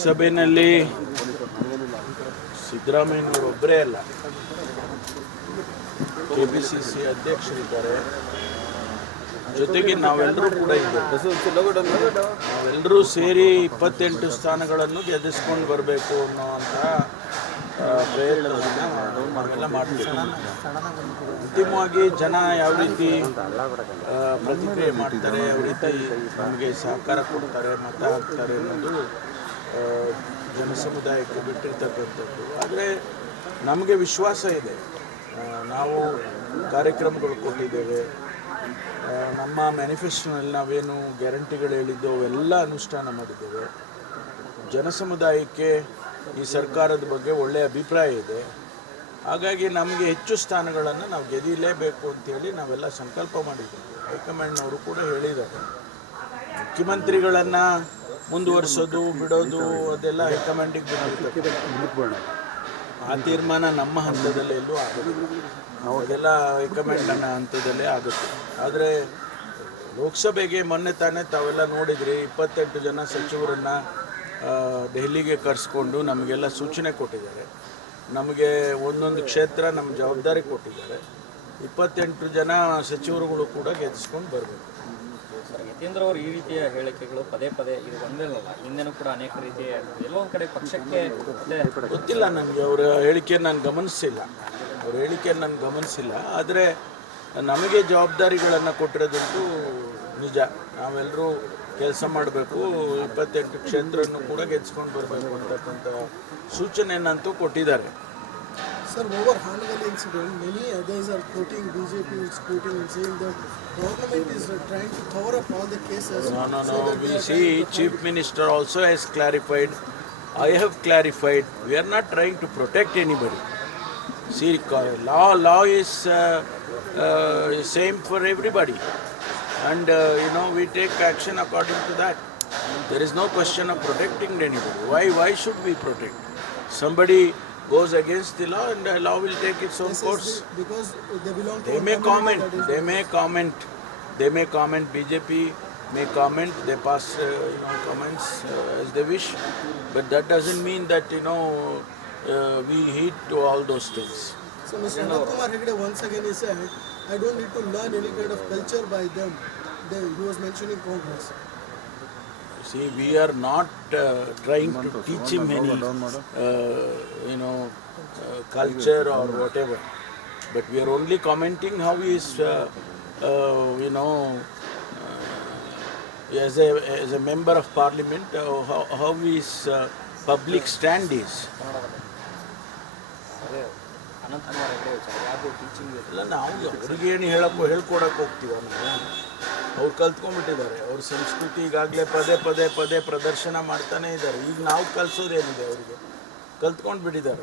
ಲೋಕಸಭೆಯಲ್ಲಿ ಸಿದ್ದರಾಮಯ್ಯನವರೊಬ್ಬರೇ ಅಲ್ಲ, ಕೆಪಿಸಿಸಿ ಅಧ್ಯಕ್ಷರಿದ್ದಾರೆ, ಜೊತೆಗೆ ನಾವೆಲ್ಲರೂ ಕೂಡ ಇದ್ದೇವೆ. ನಾವೆಲ್ಲರೂ ಸೇರಿ 28 ಸ್ಥಾನಗಳನ್ನು ಗೆದ್ದಿಸ್ಕೊಂಡು ಬರಬೇಕು ಅನ್ನೋವಂಥ ಪ್ರಯತ್ನವನ್ನು ನಾವೆಲ್ಲ ಮಾಡ್ತೀವಿ. ಅಂತಿಮವಾಗಿ ಜನ ಯಾವ ರೀತಿ ಪ್ರತಿಕ್ರಿಯೆ ಮಾಡ್ತಾರೆ, ಯಾವ ರೀತಿ ನಮಗೆ ಸಹಕಾರ ಕೊಡ್ತಾರೆ, ಮತ ಹಾಕ್ತಾರೆ ಅನ್ನೋದು ಜನಸಮುದಾಯಕ್ಕೆ ಬಿಟ್ಟಿರ್ತಕ್ಕಂಥದ್ದು. ಆದರೆ ನಮಗೆ ವಿಶ್ವಾಸ ಇದೆ, ನಾವು ಕಾರ್ಯಕ್ರಮಗಳು ಕೊಟ್ಟಿದ್ದೇವೆ. ನಮ್ಮ ಮ್ಯಾನಿಫೆಸ್ಟೋನಲ್ಲಿ ನಾವೇನು ಗ್ಯಾರಂಟಿಗಳು ಹೇಳಿದ್ದು ಅವೆಲ್ಲ ಅನುಷ್ಠಾನ ಮಾಡಿದ್ದೇವೆ. ಜನಸಮುದಾಯಕ್ಕೆ ಈ ಸರ್ಕಾರದ ಬಗ್ಗೆ ಒಳ್ಳೆಯ ಅಭಿಪ್ರಾಯ ಇದೆ. ಹಾಗಾಗಿ ನಮಗೆ ಹೆಚ್ಚು ಸ್ಥಾನಗಳನ್ನು ನಾವು ಗೆದಿಲೇಬೇಕು ಅಂತೇಳಿ ನಾವೆಲ್ಲ ಸಂಕಲ್ಪ ಮಾಡಿದ್ದೇವೆ. ಹೈಕಮಾಂಡ್ನವರು ಕೂಡ ಹೇಳಿದ್ದಾರೆ, ಮುಖ್ಯಮಂತ್ರಿಗಳನ್ನು ಮುಂದುವರಿಸೋದು ಬಿಡೋದು ಅದೆಲ್ಲ ಹೈಕಮಾಂಡಿಗೆ ಬಿಟ್ಟಿರ್ತದೆ. ಆ ತೀರ್ಮಾನ ನಮ್ಮ ಹಂತದಲ್ಲೇ ಎಲ್ಲೂ ಆಗೋದಿಲ್ಲ, ಅದೆಲ್ಲ ಹೈಕಮಾಂಡ್ನ ಹಂತದಲ್ಲೇ ಆಗುತ್ತೆ. ಆದರೆ ಲೋಕಸಭೆಗೆ ಮೊನ್ನೆ ತಾನೇ ತಾವೆಲ್ಲ ನೋಡಿದ್ರಿ, 28 ಜನ ಸಚಿವರನ್ನು ದೆಹಲಿಗೆ ಕರೆಸ್ಕೊಂಡು ನಮಗೆಲ್ಲ ಸೂಚನೆ ಕೊಟ್ಟಿದ್ದಾರೆ. ನಮಗೆ ಒಂದೊಂದು ಕ್ಷೇತ್ರ ನಮ್ಮ ಜವಾಬ್ದಾರಿ ಕೊಟ್ಟಿದ್ದಾರೆ. 28 ಜನ ಸಚಿವರುಗಳು ಕೂಡ ಗೆದ್ದಿಸ್ಕೊಂಡು ಬರಬೇಕು. ಸರ್, ಯತೀಂದ್ರ ಅವರು ಈ ರೀತಿಯ ಹೇಳಿಕೆಗಳು ಪದೇ ಪದೇ ಇದು ಒಂದೇ ಅಲ್ಲ, ಹಿಂದೆನೂ ಕೂಡ ಅನೇಕ ರೀತಿಯ ಎಲ್ಲೋ ಒಂದು ಕಡೆ ಪಕ್ಷಕ್ಕೆ ಗೊತ್ತಿಲ್ಲ ನನಗೆ, ಅವರ ಹೇಳಿಕೆಯನ್ನು ನಾನು ಗಮನಿಸಿಲ್ಲ. ಆದರೆ ನಮಗೆ ಜವಾಬ್ದಾರಿಗಳನ್ನು ಕೊಟ್ಟಿರೋದಂತೂ ನಿಜ. ನಾವೆಲ್ಲರೂ ಕೆಲಸ ಮಾಡಬೇಕು, 28 ಕ್ಷೇತ್ರವನ್ನು ಕೂಡ ಗೆದ್ಸ್ಕೊಂಡು ಬರಬೇಕು ಅಂತಕ್ಕಂಥ ಸೂಚನೆಯನ್ನಂತೂ ಕೊಟ್ಟಿದ್ದಾರೆ. Sir, over Hangal incident, many others are quoting, BJP is quoting and saying that government is trying to cover up all the cases. No. We see Chief Minister also has clarified. I have clarified. We are not trying to protect anybody. See, law is same for everybody, and we take action according to that. There is no question of protecting anybody. Why should we protect? Somebody goes against the law, and the law will take its own course. Because they belong to. They may comment. BJP may comment. They pass comments as they wish, but that doesn't mean that we heed to all those things. So Mr. Anand Kumar Hegde once again he said, I don't need to learn any kind of culture by them. He was mentioning Congress. See, we are not trying to teach him any, culture or whatever. But we are only commenting how he is, as a member of parliament, how his public stand is. Ananthkumar Hegde ವಿಚಾರ ಯಾವುದು teaching ಇಲ್ಲ, ನಾವು ಅವ್ರಿಗೆ ಏನು ಹೇಳ್ಕೊಡಕ್ಕೆ ಹೋಗ್ತೀವ? ನಾವು ಅವ್ರು ಕಲ್ತ್ಕೊಂಡ್ಬಿಟ್ಟಿದ್ದಾರೆ. ಅವ್ರ ಸಂಸ್ಕೃತಿ ಈಗಾಗಲೇ ಪದೇ ಪ್ರದರ್ಶನ ಮಾಡ್ತಾನೆ ಇದ್ದಾರೆ. ಈಗ ನಾವು ಕಲಿಸೋದೇನಿದೆ, ಅವರಿಗೆ ಕಲ್ತ್ಕೊಂಡು ಬಿಟ್ಟಿದ್ದಾರೆ.